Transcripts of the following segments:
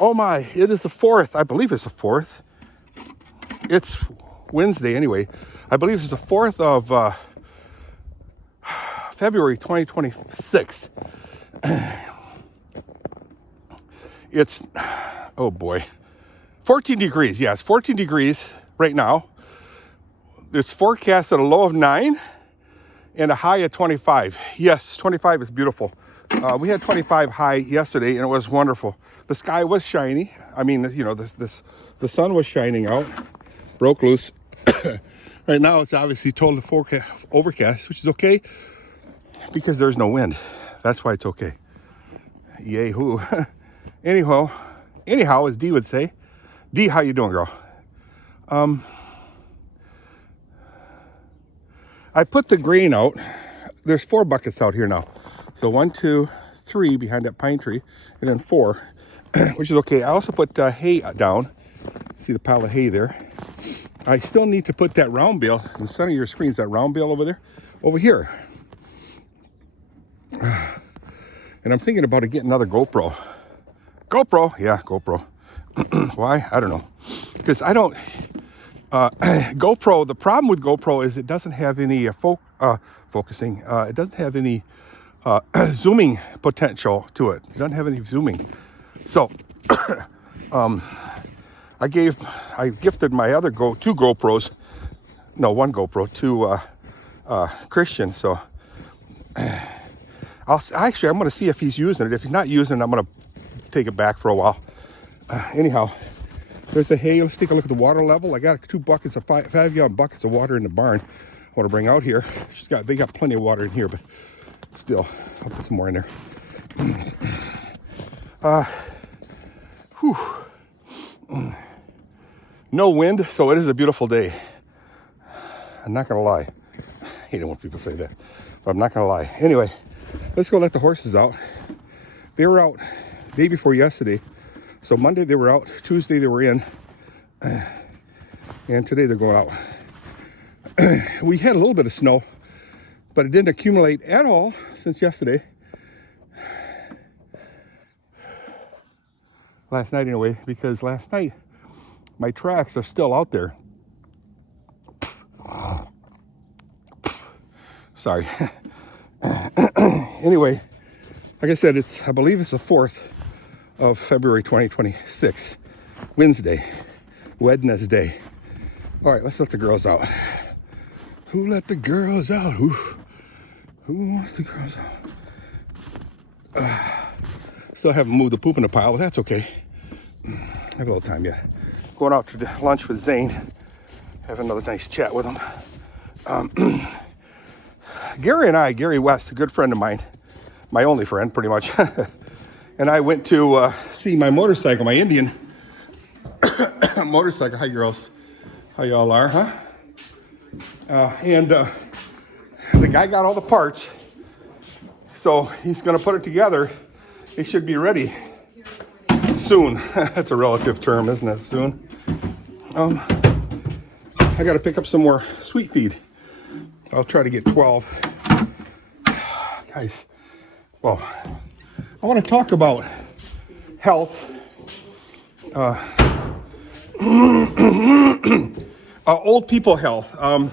Oh my, it is the 4th. I believe it's the 4th. It's Wednesday anyway. I believe it's the 4th of February 2026. It's, oh boy, 14 degrees. Yes, 14 degrees right now. It's forecast at a low of 9 and a high of 25. Yes, 25 is beautiful. We had 25 high yesterday and it was wonderful. The sky was shiny. I mean, you know, the sun was shining out. Broke loose. Right now it's obviously totally overcast, which is okay because there's no wind. That's why it's okay. Yay hoo. Anyhow, as Dee would say. Dee, how you doing, girl? I put the grain out. There's 4 buckets out here now. So 1, 2, 3 behind that pine tree, and then 4, which is okay. I also put hay down. See the pile of hay there. I still need to put that round bale in the center of your screen. Is that round bale over there? Over here. And I'm thinking about getting another GoPro. GoPro? Yeah, GoPro. Why? I don't know. Because I don't... GoPro, the problem with GoPro is it doesn't have any focusing. It doesn't have any zooming potential to it. It doesn't have any zooming. So I gifted my other two GoPros. No, one GoPro to Christian. So I'm going to see if he's using it. If he's not using it, I'm going to take it back for a while. Anyhow. There's the hay. Let's take a look at the water level. I got 2 buckets of 5-gallon buckets of water in the barn. I want to bring out here. They got plenty of water in here, but still, I'll put some more in there. No wind, so it is a beautiful day. I'm not gonna lie. I hate it when people say that, but I'm not gonna lie. Anyway, let's go let the horses out. They were out day before yesterday. So Monday they were out, Tuesday they were in, and today they're going out. We had a little bit of snow, but it didn't accumulate at all since yesterday. Last night anyway, because last night my tracks are still out there. Sorry. Anyway, like I said, I believe it's the 4th of February 2026, Wednesday. All right, let's let the girls out. Who let the girls out? Who let the girls out? Still haven't moved the poop in the pile, but that's okay. I have a little time yet. Going out to lunch with Zane. Have another nice chat with him. Gary West, a good friend of mine, my only friend pretty much, and I went to see my motorcycle, my Indian motorcycle. Hi girls, how y'all are, huh? And the guy got all the parts, so he's gonna put it together. It should be ready soon. That's a relative term, isn't it? Soon. I gotta pick up some more sweet feed. I'll try to get 12. Guys, well, I want to talk about health. Old people health. I'm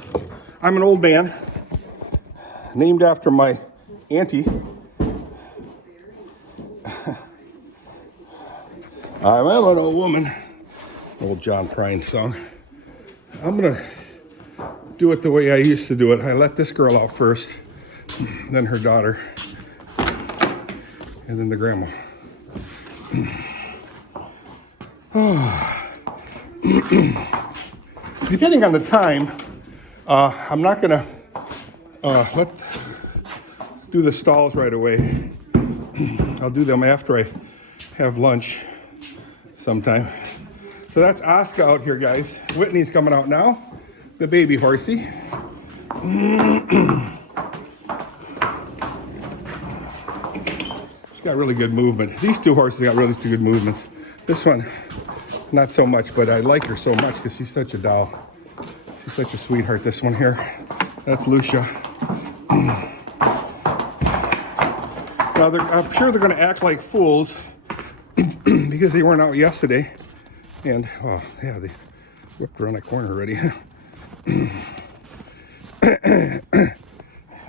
an old man, named after my auntie. I'm an old woman. Old John Prine song. I'm gonna do it the way I used to do it. I let this girl out first, then her daughter, and then the grandma. Depending on the time, I'm not gonna do the stalls right away. I'll do them after I have lunch sometime. So that's Oscar out here, guys. Whitney's coming out now, the baby horsey. She's got really good movement. These 2 horses got really good movements. This one, not so much, but I like her so much because she's such a doll. She's such a sweetheart, this one here. That's Lucia. Now, I'm sure they're going to act like fools because they weren't out yesterday. And, oh, yeah, they whipped around that corner already.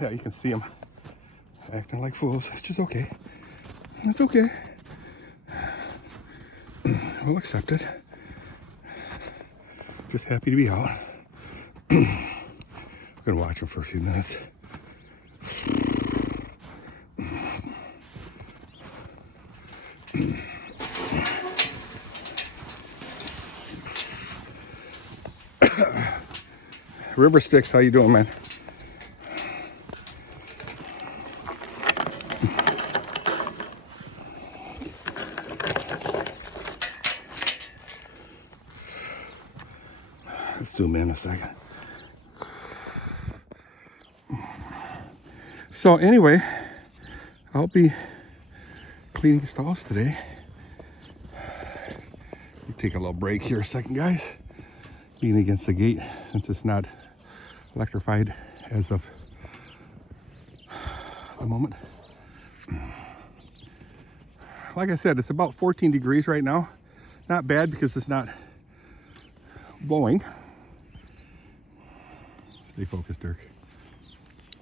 Yeah, you can see them acting like fools, which is okay. It's okay. We'll accept it. Just happy to be out. I'm gonna watch them for a few minutes. River Sticks, how you doing, man? Let's zoom in a second. So anyway, I'll be cleaning stalls today. You take a little break here a second, guys. Lean against the gate since it's not electrified as of the moment. Like I said, it's about 14 degrees right now. Not bad because it's not blowing. Stay focused, Dirk.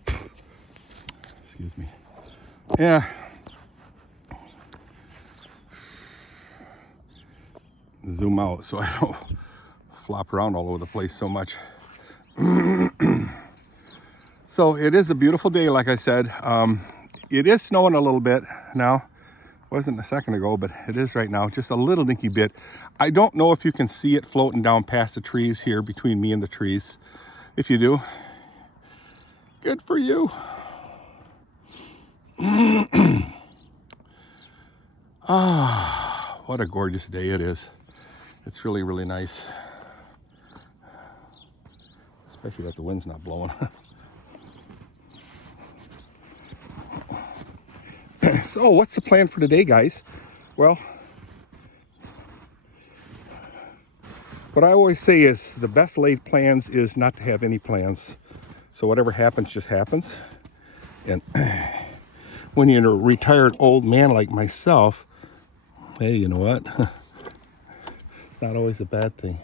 Excuse me. Yeah. Zoom out so I don't flop around all over the place so much. So it is a beautiful day, like I said. It is snowing a little bit now. Wasn't a second ago, but it is right now, just a little dinky bit. I don't know if you can see it floating down past the trees here between me and the trees. If you do, good for you. Ah, what a gorgeous day it is. It's really, really nice. Especially that the wind's not blowing. So what's the plan for today, guys? Well, what I always say is the best laid plans is not to have any plans. So whatever happens just happens. And when you're a retired old man like myself, hey, you know what? It's not always a bad thing.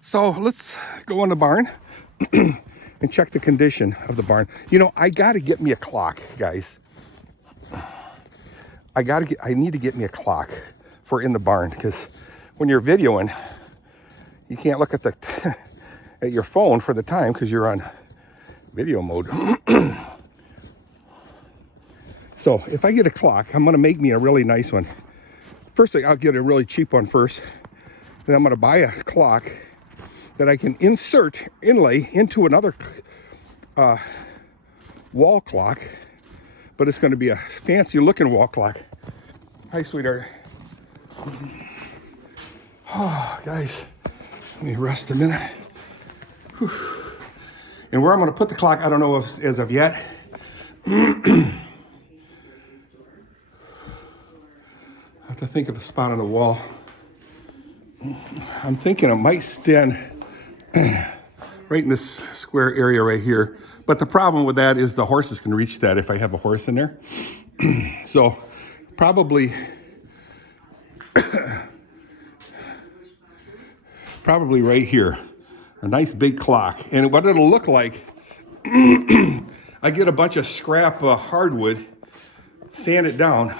So let's go in the barn and check the condition of the barn. You know, I got to get me a clock, guys. I need to get me a clock for in the barn, because when you're videoing, you can't look at the at your phone for the time because you're on video mode. So if I get a clock, I'm going to make me a really nice one. First, I'll get a really cheap one first. Then I'm going to buy a clock that I can inlay into another wall clock, but it's going to be a fancy looking wall clock. Hi, sweetheart. Oh, guys, let me rest a minute. Whew. And where I'm going to put the clock, I don't know if, as of yet. I have to think of a spot on the wall. I'm thinking it might stand right in this square area right here. But the problem with that is the horses can reach that if I have a horse in there. So probably right here, a nice big clock. And what it'll look like, I get a bunch of scrap hardwood, sand it down.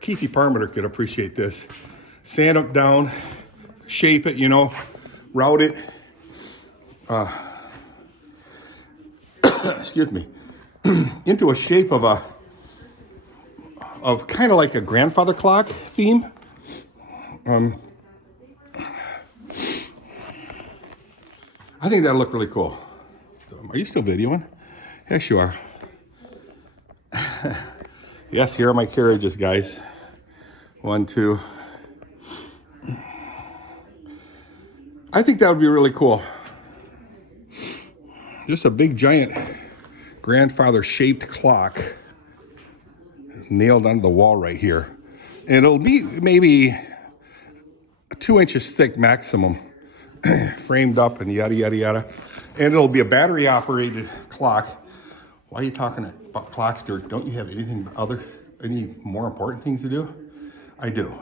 Keithy Parmenter could appreciate this. Sand it down, shape it, you know, route it. Excuse me, into a shape of kind of like a grandfather clock theme. I think that'll look really cool. Are you still videoing? Yes, you are. Yes, here are my carriages, guys. 1, 2. I think that would be really cool. Just a big giant grandfather shaped clock nailed onto the wall right here. And it'll be maybe 2 inches thick maximum, framed up and yada, yada, yada. And it'll be a battery operated clock. Why are you talking about clocks, Dirk? Don't you have any more important things to do? I do.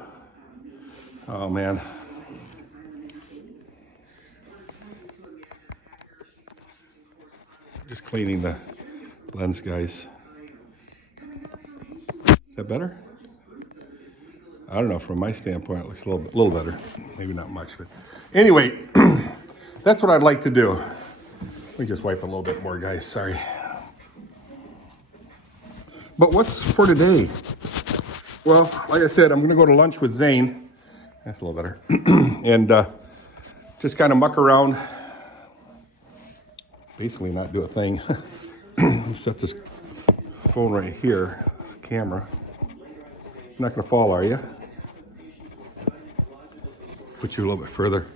Oh man. Just cleaning the lens, guys. That better? I don't know, from my standpoint, it looks a little better. Maybe not much, but anyway, that's what I'd like to do. Let me just wipe a little bit more, guys, sorry. But what's for today? Well, like I said, I'm gonna go to lunch with Zane. That's a little better. And just kind of muck around. Basically not do a thing. Let me set this phone right here, this camera. You're not gonna fall, are you? Put you a little bit further.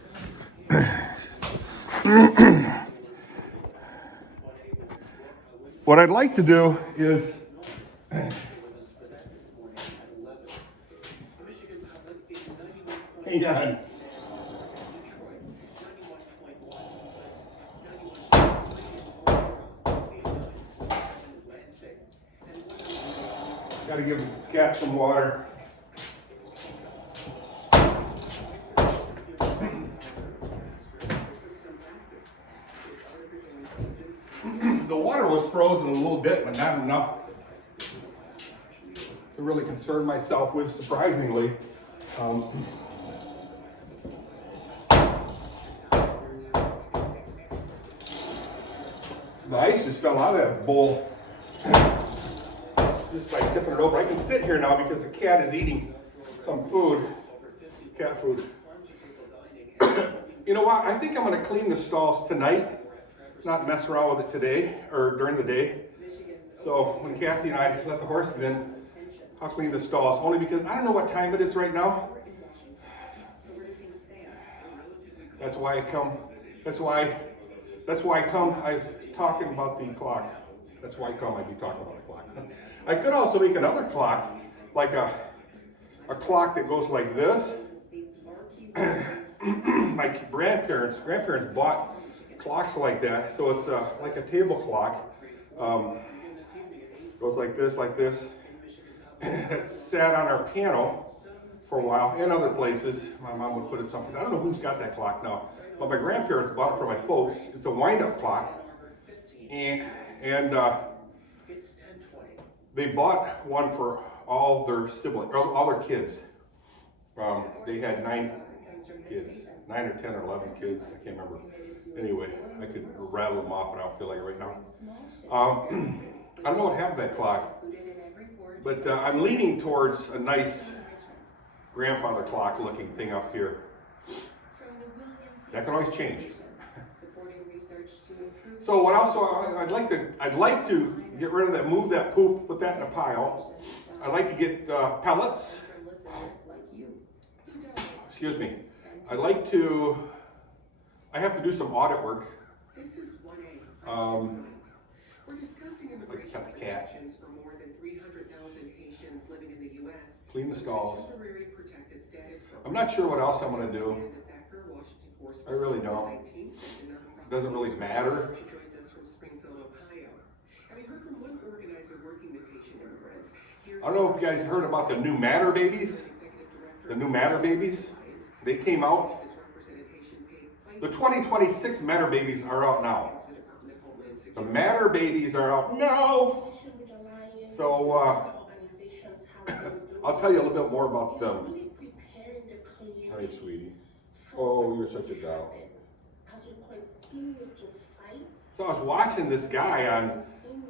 What I'd like to do is hang on. Got to give the cat some water. The water was frozen a little bit, but not enough to really concern myself with, surprisingly. The ice just fell out of that bowl just by tipping it over. I can sit here now because the cat is eating some food, cat food. You know what? I think I'm going to clean the stalls tonight, not mess around with it today or during the day. So when Kathy and I let the horses in, I'll clean the stalls, only because I don't know what time it is right now. That's why I come. That's why I come. I'm talking about the clock. That's why I come. I'd be talking about the clock. I could also make another clock, like a clock that goes like this. My grandparents bought clocks like that, so it's like a table clock. Goes like this. It sat on our piano for a while, and other places. My mom would put it someplace. I don't know who's got that clock now, but my grandparents bought it for my folks. It's a wind-up clock, and they bought one for all their siblings, or all their kids. They had 9 kids, 9 or 10 or 11 kids. I can't remember. Anyway, I could rattle them off, but I don't feel like it right now. I don't know what happened to that clock, but I'm leaning towards a nice grandfather clock looking thing up here. That can always change. So what else? I'd like to get rid of that, move that poop, put that in a pile. I'd like to get pellets. Excuse me. I have to do some audit work. Like to pet the cat. Clean the stalls. I'm not sure what else I'm going to do. I really don't. It doesn't really matter. I don't know if you guys heard about the new Matter babies. The new Matter babies. They came out. The 2026 Matter babies are out now. The Matter babies are out now. So I'll tell you a little bit more about them. Hi, sweetie. Oh, you're such a doll. So I was watching this guy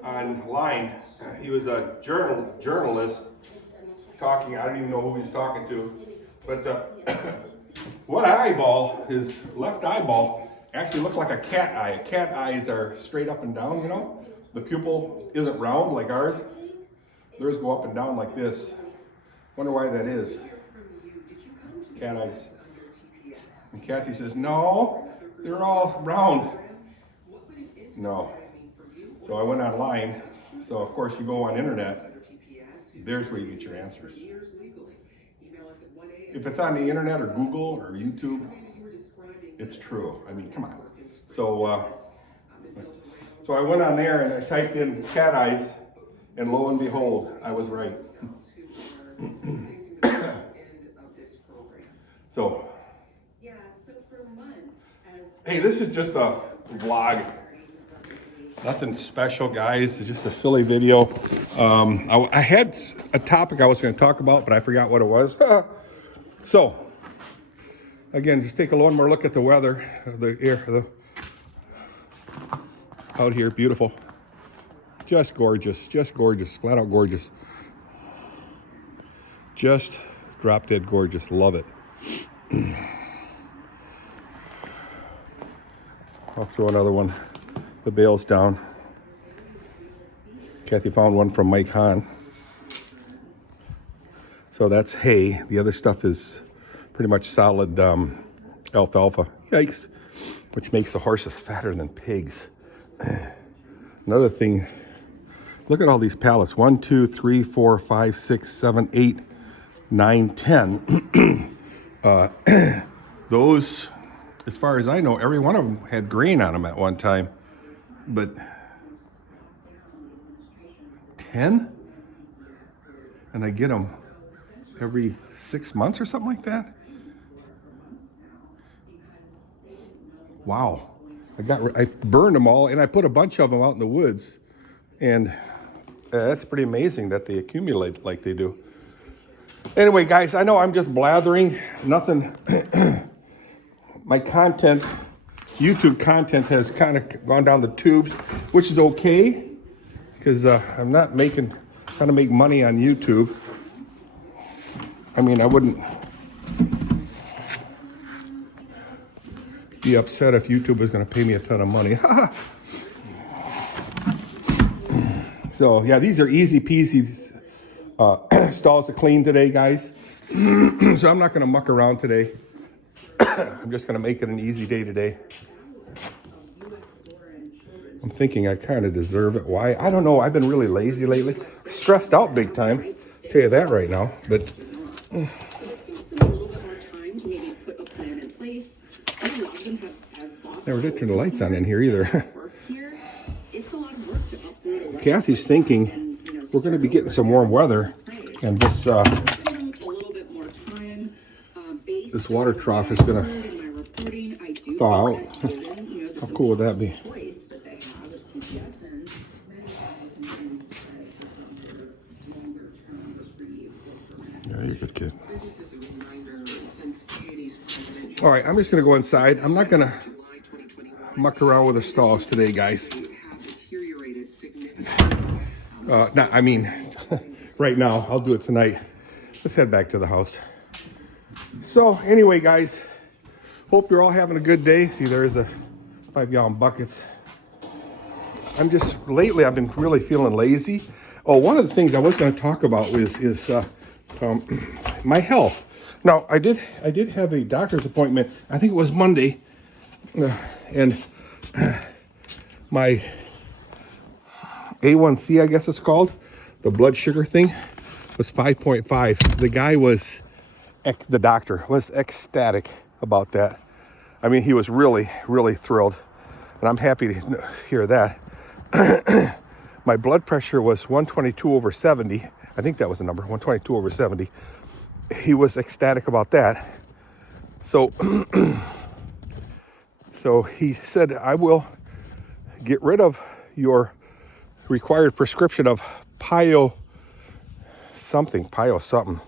online. He was a journalist talking. I don't even know who he was talking to, but one eyeball, his left eyeball, actually looked like a cat eye. Cat eyes are straight up and down, you know? The pupil isn't round like ours. Theirs go up and down like this. Wonder why that is. Cat eyes. And Kathy says, no, they're all round. No. So I went online. So of course you go on internet. There's where you get your answers. If it's on the internet or Google or YouTube, it's true. I mean, come on. So So I went on there and I typed in cat eyes, and lo and behold, I was right. So, hey, this is just a vlog. Nothing special, guys. It's just a silly video. I had a topic I was going to talk about, but I forgot what it was. So, again, just take a little more look at the weather, the air, out here. Beautiful. Just gorgeous, flat out gorgeous. Just drop dead gorgeous. Love it. I'll throw another one. The bale's down. Kathy found one from Mike Hahn. So that's hay. The other stuff is pretty much solid alfalfa. Yikes. Which makes the horses fatter than pigs. Another thing, look at all these pallets. 1, 2, 3, 4, 5, 6, 7, 8, 9, 10. Those, as far as I know, every one of them had grain on them at one time. But 10? And I get them every 6 months or something like that? Wow. I burned them all, and I put a bunch of them out in the woods. And that's pretty amazing that they accumulate like they do. Anyway, guys, I know I'm just blathering. Nothing. My content, YouTube content, has kind of gone down the tubes, which is okay, because I'm not trying to make money on YouTube. I mean, I wouldn't be upset if YouTube was going to pay me a ton of money. So yeah, these are easy peasy stalls to clean today, guys. So I'm not going to muck around today. I'm just going to make it an easy day today. I'm thinking I kind of deserve it. Why? I don't know. I've been really lazy lately. Stressed out big time. I'll tell you that right now. But never did turn the lights on in here either. Kathy's thinking we're going to be getting some warm weather, and this this water trough is going to thaw out. How cool would that be? Yeah, you're a good kid. All right, I'm just going to go inside. I'm not going to muck around with the stalls today, guys. I mean, right now. I'll do it tonight. Let's head back to the house. So anyway, guys, hope you're all having a good day. See, there's the 5-gallon buckets. Lately I've been really feeling lazy. Oh, one of the things I was going to talk about is my health. Now, I did have a doctor's appointment. I think it was Monday, and my A1C, I guess it's called, the blood sugar thing, was 5.5. The doctor was ecstatic about that. I mean, he was really, really thrilled, and I'm happy to hear that. My blood pressure was 122/70. I think that was the number, 122/70. He was ecstatic about that. So, so he said, I will get rid of your required prescription of something, something,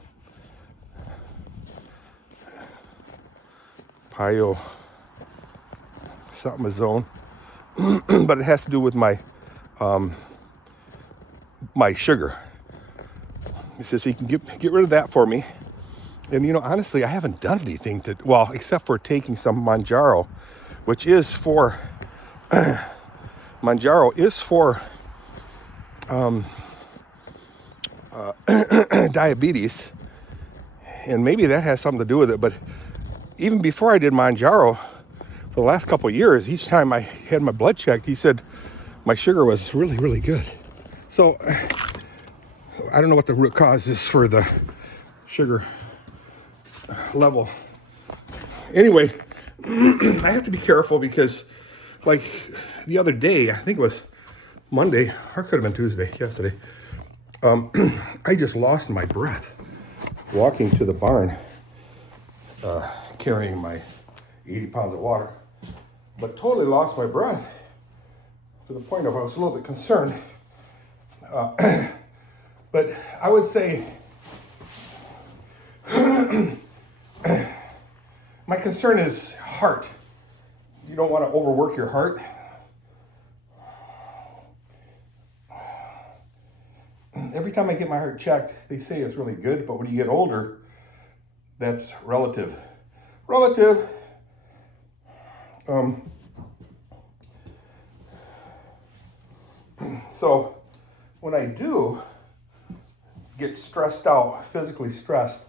but it has to do with my my sugar. He says he can get rid of that for me. And you know, honestly, I haven't done anything except for taking some Manjaro, which is for diabetes, and maybe that has something to do with it. But even before I did Manjaro, for the last couple of years, each time I had my blood checked, he said my sugar was really, really good. So I don't know what the root cause is for the sugar level. Anyway, I have to be careful because, like the other day, I think it was Monday, or it could have been Tuesday, yesterday. I just lost my breath walking to the barn, carrying my 80 pounds of water, but totally lost my breath to the point of I was a little bit concerned. But I would say my concern is heart. You don't want to overwork your heart. Every time I get my heart checked, they say it's really good, but when you get older, that's relative. Relative. So when I do get stressed out, physically stressed,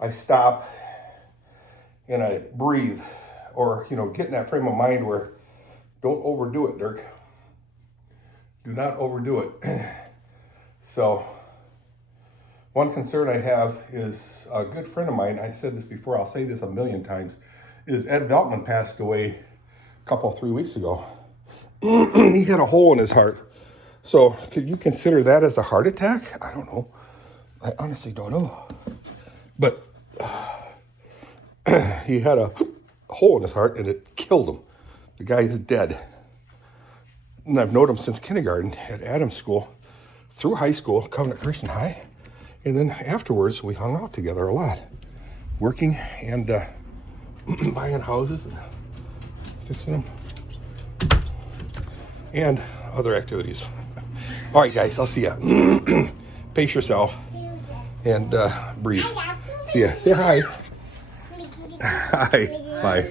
I stop and I breathe, or get in that frame of mind where don't overdo it, Dirk. Do not overdo it. So one concern I have is a good friend of mine, I said this before, I'll say this a million times, is Ed Veltman passed away a couple, 3 weeks ago. He had a hole in his heart. So could you consider that as a heart attack? I don't know. I honestly don't know. But he had a hole in his heart and it killed him. The guy is dead. And I've known him since kindergarten at Adams School, through high school, Covenant Christian High. And then afterwards, we hung out together a lot, working and buying houses and fixing them, and other activities. All right, guys, I'll see ya. Pace yourself and breathe. See ya. Say hi. Hi. Bye.